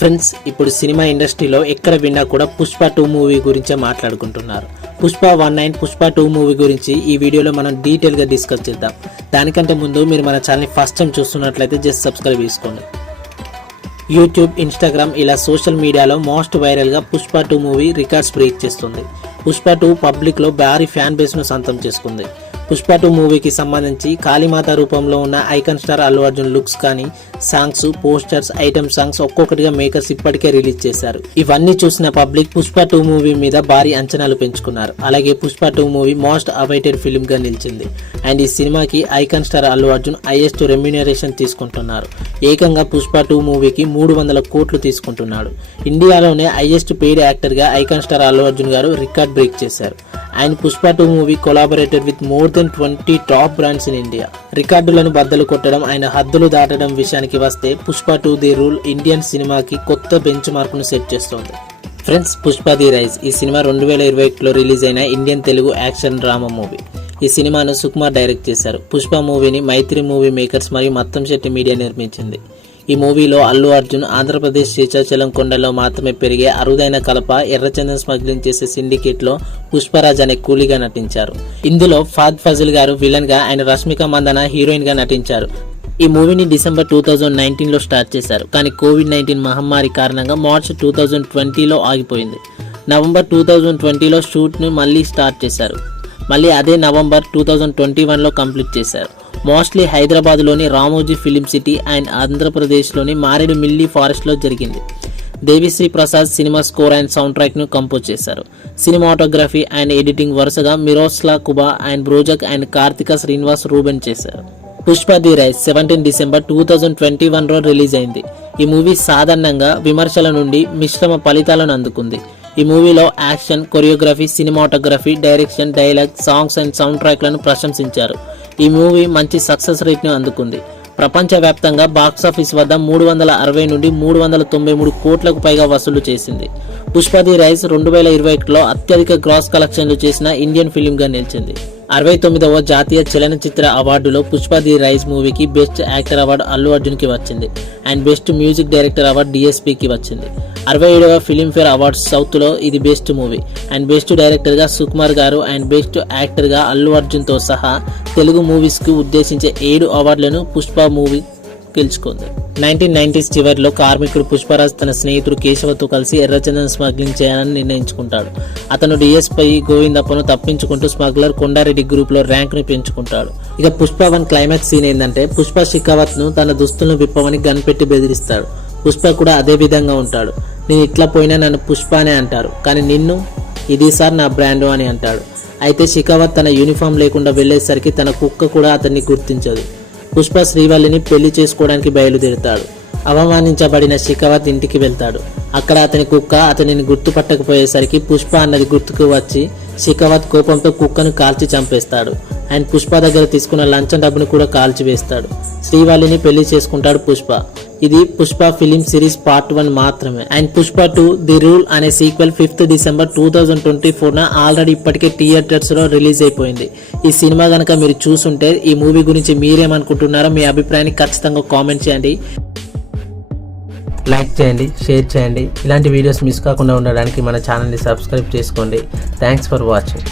Friends, ఇప్పుడు cinema ఇండస్ట్రీలో ఎక్కడ విన్నా కూడా పుష్ప 2 మూవీ గురించే మాట్లాడుకుంటున్నారు. పుష్ప 1 అండ్ పుష్ప 2 మూవీ గురించి ఈ వీడియోలో మనం డీటెయిల్గా డిస్కస్ చేద్దాం. దానికంటే ముందు మీరు మన ఛానల్ని ఫస్ట్ టైం చూస్తున్నట్లయితే జస్ట్ సబ్స్క్రైబ్ చేసుకోండి. యూట్యూబ్, ఇన్స్టాగ్రామ్ ఇలా సోషల్ మీడియాలో మోస్ట్ వైరల్గా పుష్ప 2 మూవీ రికార్డ్స్ బ్రేక్ చేస్తుంది. పుష్ప 2 పబ్లిక్లో భారీ ఫ్యాన్ బేస్ను సొంతం చేసుకుంది. పుష్ప 2 మూవీకి సంబంధించి కాళీమాత రూపంలో ఉన్న icon star Allu Arjun looks కానీ, సాంగ్స్, పోస్టర్స్, ఐటమ్ సాంగ్స్ ఒక్కొక్కటిగా మేకర్స్ ఇప్పటికే రిలీజ్ చేశారు. ఇవన్నీ చూసిన పబ్లిక్ పుష్ప 2 మూవీ మీద భారీ అంచనాలు పెంచుకున్నారు. అలాగే Pushpa 2 movie most awaited film గా నిలిచింది. అండ్ ఈ సినిమాకి icon star Allu Arjun highest remuneration తీసుకుంటున్నారు. ఏకంగా పుష్ప 2 మూవీకి 300 కోట్లు తీసుకుంటున్నాడు. ఇండియాలోనే హైయెస్ట్ పెయిడ్ యాక్టర్ గా ఐకాన్ స్టార్ అల్లు అర్జున్ గారు రికార్డ్ బ్రేక్ చేశారు. And Pushpa 2 movie collaborated with more than 20 top brands in India. రికార్డులను బద్దలు కొట్టడం, ఆయన హద్దులు దాటడం విషయానికి వస్తే పుష్ప 2 ది రూల్ ఇండియన్ సినిమాకి కొత్త బెంచ్ మార్కును సెట్ చేస్తోంది. ఫ్రెండ్స్, పుష్ప ది రైజ్ ఈ సినిమా 2021లో రిలీజ్ అయిన Indian Telugu action drama movie. ఈ సినిమాను సుకుమార్ డైరెక్ట్ చేశారు. పుష్ప మూవీని మైత్రి మూవీ మేకర్స్ మరియు మత్తంశెట్టి మీడియా నిర్మించింది. ఈ మూవీలో అల్లు అర్జున్ ఆంధ్రప్రదేశ్ శ్రీకాకుళం కొండలో మాత్రమే పెరిగే అరుదైన కలప ఎర్రచందనం స్మగ్లింగ్ చేసే సిండికేట్ లో పుష్పరాజ్ అనే కూలీగా నటించారు. ఇందులో ఫాద్ ఫజిల్ గారు విలన్ గా, అండ్ రష్మిక మందన హీరోయిన్ గా నటించారు. ఈ మూవీని డిసెంబర్ 2019లో స్టార్ట్ చేశారు. కానీ కోవిడ్-19 మహమ్మారి కారణంగా మార్చ్ 2020లో ఆగిపోయింది. నవంబర్ 2020లో షూట్ ను మళ్ళీ స్టార్ట్ చేశారు. మళ్ళీ అదే నవంబర్ 2021లో కంప్లీట్ చేశారు. మోస్ట్లీ హైదరాబాద్లోని రామోజీ ఫిలిం సిటీ అండ్ ఆంధ్రప్రదేశ్లోని మారేడుమిల్లి ఫారెస్ట్లో జరిగింది. Devi Sri Prasad cinema score and sound ట్రాక్ను కంపోజ్ చేశారు. సినిమాటోగ్రఫీ అండ్ ఎడిటింగ్ వరుసగా Miroslaw Kuba and Brozek and Karthika Srinivas Ruben చేశారు. పుష్ప ది రైజ్ 17 డిసెంబర్ 2021లో రిలీజ్ అయింది. ఈ మూవీ సాధారణంగా విమర్శల నుండి మిశ్రమ ఫలితాలను అందుకుంది. ఈ మూవీలో action, choreography, cinematography, direction, dialogue, songs and sound ట్రాక్లను ప్రశంసించారు. ఈ మూవీ మంచి సక్సెస్ రేట్ను అందుకుంది. ప్రపంచవ్యాప్తంగా బాక్సాఫీస్ వద్ద 360 నుండి 393 కోట్లకు పైగా వసూలు చేసింది. పుష్ప ది రైజ్ 2021లో అత్యధిక గ్రాస్ కలెక్షన్లు చేసిన ఇండియన్ ఫిలింగా నిలిచింది. 69వ జాతీయ చలనచిత్ర అవార్డులో పుష్ప ది రైజ్ మూవీకి బెస్ట్ యాక్టర్ అవార్డు అల్లు అర్జున్కి వచ్చింది. And best music director award DSPకి వచ్చింది. 67వ ఫిలింఫేర్ అవార్డ్స్ సౌత్లో ఇది బెస్ట్ మూవీ. అండ్ బెస్ట్ డైరెక్టర్గా సుకుమార్ గారు, అండ్ బెస్ట్ యాక్టర్గా అల్లు అర్జున్తో సహా తెలుగు మూవీస్కు ఉద్దేశించే 7 అవార్డులను పుష్ప మూవీ గెలుచుకుంది. 1990s చివరిలో కార్మికుడు పుష్పరాజ్ తన స్నేహితుడు కేశవతో కలిసి ఎర్రచందనం స్మగ్లింగ్ చేయాలని నిర్ణయించుకుంటాడు. అతను DSP గోవిందప్పను తప్పించుకుంటూ స్మగ్లర్ కొండారెడ్డి గ్రూప్లో ర్యాంక్ను పెంచుకుంటాడు. ఇక పుష్ప 1 క్లైమాక్స్ సీన్ ఏంటంటే, పుష్ప షికావత్ను తన దుస్తులను విప్పమని గన్ పెట్టి బెదిరిస్తాడు. పుష్ప కూడా అదే విధంగా ఉంటాడు. నేను ఇట్లా పోయినా నన్ను పుష్ప అనే అంటారు, కానీ నిన్ను ఇది సార్ నా బ్రాండు అని అంటాడు. అయితే షికావత్ తన యూనిఫామ్ లేకుండా వెళ్లేసరికి తన కుక్క కూడా అతన్ని గుర్తించదు. పుష్ప శ్రీవల్లిని పెళ్లి చేసుకోవడానికి బయలుదేరుతాడు. అవమానించబడిన షికావత్ ఇంటికి వెళ్తాడు. అక్కడ అతని కుక్క అతనిని గుర్తుపట్టకపోయేసరికి పుష్ప అన్నది గుర్తుకు వచ్చి షికావత్ కోపంతో కుక్కను కాల్చి చంపేస్తాడు. అండ్ పుష్ప దగ్గర తీసుకున్న లంచం డబ్బును కూడా కాల్చివేస్తాడు. శ్రీవల్లిని పెళ్లి చేసుకుంటాడు పుష్ప. ఇది పుష్ప ఫిలిం సిరీస్ పార్ట్ 1 మాత్రమే. అండ్ పుష్ప 2 ది రూల్ అనే సీక్వెల్ 5th డిసెంబర్ 2024న ఆల్రెడీ ఇప్పటికే థియేటర్స్ లో రిలీజ్ అయిపోయింది. ఈ సినిమా గనక మీరు చూసుంటే ఈ మూవీ గురించి మీరేమనుకుంటున్నారో మీ అభిప్రాయాన్ని ఖచ్చితంగా కామెంట్ చేయండి. లైక్ చేయండి, షేర్ చేయండి. ఇలాంటి వీడియోస్ మిస్ కాకుండా ఉండడానికి మన ఛానల్ని సబ్స్క్రైబ్ చేసుకోండి. Thanks for watching.